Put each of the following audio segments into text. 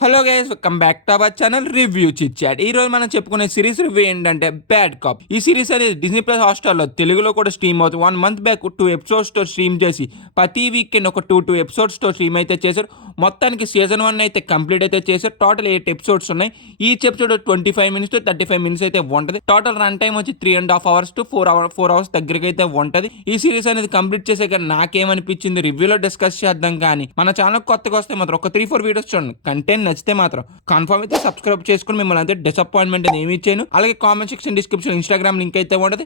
Hello guys, welcome back to our channel review chit chat. ఈ రోజు మనం చెప్పుకునే సిరీస్ రివ్యూ ఏంటంటే బ్యాడ్ కాప్. ఈ సిరీస్ అనేది డిజ్నీ ప్లస్ హాట్‌స్టార్‌లో తెలుగులో కూడా స్ట్రీమ్ అవుతుంది. 1 మంత్ బ్యాక్ 2 ఎపిసోడ్స్‌తో స్ట్రీమ్ చేసి ప్రతి వీకెండ్ ఒక 2 ఎపిసోడ్స్‌తో స్ట్రీమ్ అయితే చేశారు. మొత్తానికి సీజన్ 1 అయితే కంప్లీట్ అయితే చేశారు. టోటల్ 8 ఎపిసోడ్స్ ఉన్నాయి. Each episode 25 minutes to 35 minutes అయితే ఉంటుంది. టోటల్ రన్ టైం వచ్చి 3.5 అవర్స్ టు 4 అవర్స్ దగ్గరికి అయితే ఉంటుంది. ఈ సిరీస్ అనేది కంప్లీట్ చేసాక నాకేమనిపించింది రివ్యూలో డిస్కస్ చేద్దాం. కానీ మన ఛానల్ కొత్తగా వస్తే మాత్రం ఒక 3-4 వీడియోస్ చూడండి. కంటెంట్ నచ్చితే మాత్రం కన్ఫర్మ్ అయితే సబ్స్క్రైబ్ చేసుకుని మిమ్మల్ని అయితే డిసప్పాయింట్మెంట్ ఏమి ఇచ్చాను. అలాగే comment section, description, Instagram link అయితే ఉంటుంది.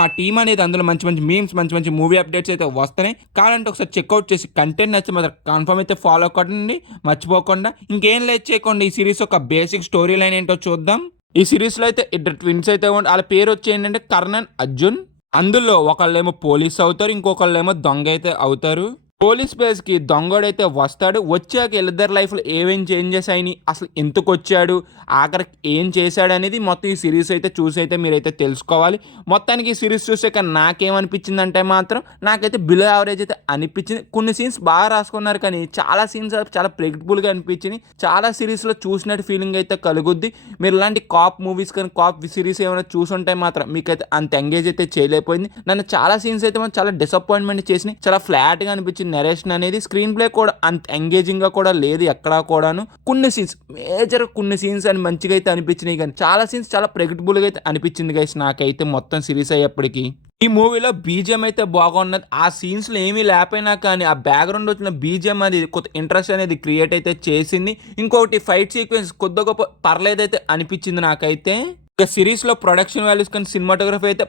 మా టీం అనేది అందులో మంచి మీమ్స్, మంచి మూవీ అప్డేట్స్ అయితే వస్తున్నాయి. కావాలంటే ఒకసారి చెక్అవుట్ చేసి కంటెంట్ నచ్చితే మాత్రం కన్ఫర్మ్ అయితే ఫాలో అవ్వండి మర్చిపోకుండా. ఇంకేం లేట్ చేయకుండా ఈ సిరీస్ ఒక బేసిక్ స్టోరీ లైన్ ఏంటో చూద్దాం. ఈ సిరీస్ లో అయితే ఇద్దరు ట్విన్స్ అయితే వాళ్ళ పేరు వచ్చి ఏంటంటే కర్ణ్ అండ్ అర్జున్. అందులో ఒకళ్ళేమో పోలీస్ అవుతారు, ఇంకొకళ్ళేమో దొంగ అయితే అవుతారు. పోలీస్ బేస్కి దొంగోడైతే వస్తాడు. వచ్చాక వీళ్ళిద్దరి లైఫ్లో ఏమేం చేంజెస్ అయినాయి, అసలు ఎందుకు వచ్చాడు, ఆఖరికి ఏం చేశాడు అనేది మొత్తం ఈ సిరీస్ అయితే చూసి అయితే మీరైతే తెలుసుకోవాలి. మొత్తానికి ఈ సిరీస్ చూసాక నాకేమనిపించిందంటే మాత్రం నాకైతే బిలో యావరేజ్ అయితే అనిపించింది. కొన్ని సీన్స్ బాగా రాసుకున్నారు, కానీ చాలా సీన్స్ చాలా ప్రెడిక్టబుల్గా అనిపించింది. చాలా సిరీస్లో చూసినట్టు ఫీలింగ్ అయితే కలుగుద్ది. మీరు ఇలాంటి కాప్ మూవీస్ కానీ కాప్ సిరీస్ ఏమైనా చూసుంటే మాత్రం మీకైతే అంత ఎంగేజ్ అయితే చేయలేకపోయింది. నన్ను చాలా సీన్స్ అయితే చాలా డిసప్పాయింట్మెంట్ చేసినాయి. చాలా ఫ్లాట్గా అనిపించింది. నరేషన్ అనేది స్క్రీన్ ప్లే కూడా అంత ఎంగేజింగ్ గా కూడా లేదు ఎక్కడా కూడాను. కొన్ని సీన్స్ మేజర్ కొన్ని సీన్స్ అని మంచిగా అయితే అనిపించినాయి, కానీ చాలా సీన్స్ చాలా ప్రెడిక్టబుల్ గా అయితే అనిపించింది గైస్ నాకైతే మొత్తం సిరీస్ అయ్యేప్పటికీ. ఈ మూవీలో బీజిఎం అయితే బాగున్నది. ఆ సీన్స్లో ఏమీ లేకపోయినా కానీ ఆ బ్యాక్గ్రౌండ్ వచ్చిన బీజిఎం అనేది కొత్త ఇంట్రెస్ట్ అనేది క్రియేట్ అయితే చేసింది. ఇంకొకటి ఫైట్ సీక్వెన్స్ కొద్ది గొప్ప పర్లేదైతే అనిపించింది నాకైతే. ఇంకా సిరీస్లో ప్రొడక్షన్ వాల్యూస్ కానీ సినిమాటోగ్రఫీ అయితే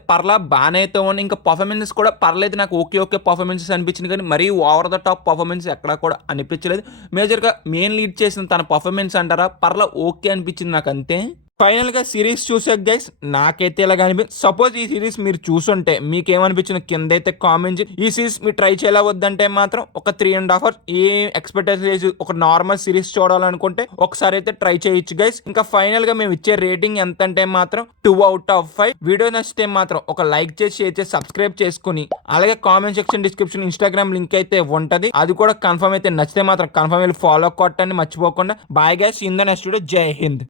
బాగానే అయితే ఉంది. ఇంకా పర్ఫార్మెన్స్ కూడా పర్లేదు, నాకు ఓకే పర్ఫార్మెన్సెస్ అనిపించింది, కానీ మరీ ఓవర్ ద టాప్ పర్ఫార్మెన్స్ ఎక్కడా కూడా అనిపించలేదు. మేజర్గా మెయిన్ లీడ్ చేసిన తన పర్ఫార్మెన్స్ అంటారా ఓకే అనిపించింది నాకు అంతే. ఫైనల్గా సిరీస్ చూసాక గైస్ నాకైతే ఇలాగ అనిపించింది. సపోజ్ ఈ సిరీస్ మీరు చూసుంటే మీకేమనిపించింది కింద అయితే కామెంట్. ఈ సిరీస్ మీరు ట్రై చేయాల వద్దంటే మాత్రం ఒక 3.5 అవర్స్ ఏ ఎక్స్పెక్టేషన్ ఒక నార్మల్ సిరీస్ చూడాలనుకుంటే ఒకసారి అయితే ట్రై చేయొచ్చు గైస్. ఇంకా ఫైనల్గా మేము ఇచ్చే రేటింగ్ ఎంత అంటే మాత్రం 2/5. వీడియో నచ్చితే మాత్రం ఒక లైక్ చేసి షేర్ చేసి సబ్స్క్రైబ్ చేసుకుని, అలాగే comment section, description, Instagram link అయితే ఉంటుంది. అది కూడా కన్ఫర్మ్ అయితే నచ్చితే మాత్రం కన్ఫర్మ్ వెళ్ళి ఫాలో కొట్టండి మర్చిపోకుండా. Bye guys, in the next video. Jai Hind.